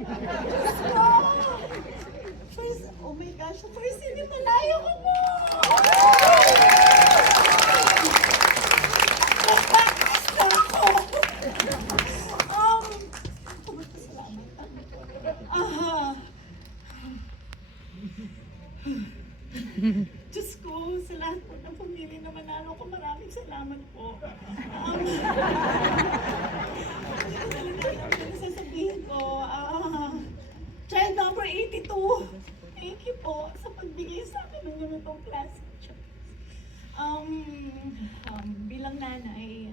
Oh my gosh, first hindi malayo ko po! Basta ako! Salamat. Diyos ko, sa lahat po ng pamilya na manalo ko, maraming salamat po. Hindi ko talaga alam kung sasabihin ko. Child number 82, thank you po sa pagbigay sa akin ng ganitong classic choice. Bilang nanay,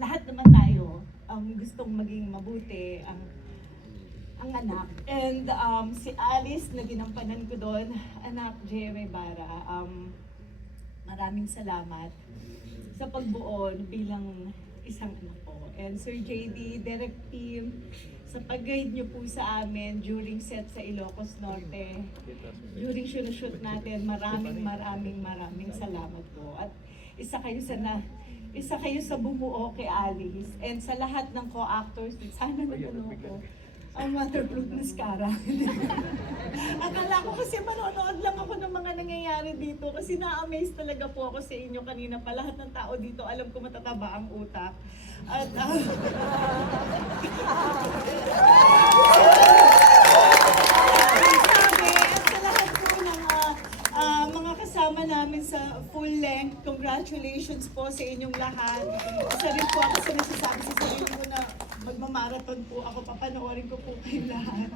lahat naman tayo gustong maging mabuti ang anak. And si Alice na ginampanan ko doon, anak Jerry Bara, maraming salamat sa pagbuo bilang isang anak ko. And Sir JD, direct team, sa pag-guide niyo po sa amin during set sa Ilocos Norte, during shoot natin, maraming salamat po. At isa kayo sa bumuo kay Alice. And sa lahat ng co-actors, sana nagano ko ang waterproof mascara. Akala ko kasi manonood lang ako ng mga nangyayari dito kasi na-amaze talaga po ako sa inyo kanina pa. Lahat ng tao dito alam ko matataba ang utak. At sa lahat po ng mga kasama namin sa full length, congratulations po sa inyong lahat. Isa rin po ako sa nagsasabi sa sarili ko na magmamarathon po ako, papanoorin ko po kayo lahat.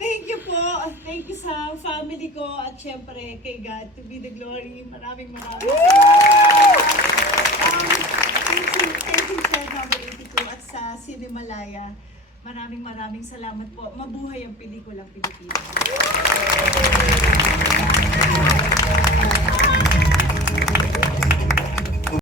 Thank you po. Thank you sa family ko at syempre kay God to be the glory. Maraming thank you Child number 82 at sa Cinemalaya. Maraming salamat po. Mabuhay ang pelikulang Pilipinas.